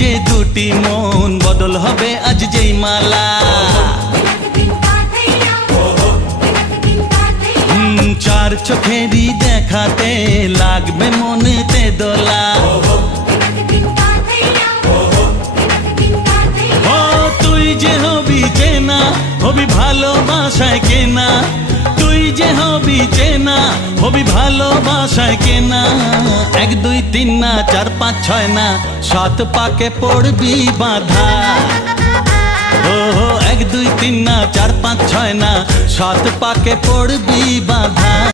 যে দুটি মন বদল হবে আজ যেই মালা, চার চোখেরই দেখাতে লাগবে মনেতে দোলা। ও তুই যে হবি চেনা, হবি ভালোবাসায় কেনা, তুই যে হবি চেনা, হবি ভালোবাসায় কেনা। 1 2 3 না 4 5 6 না 7 পাকে পড়বি বাঁধা। ও 1 2 3 না 4 5 6 না 7 পাকে পড়বি বাঁধা।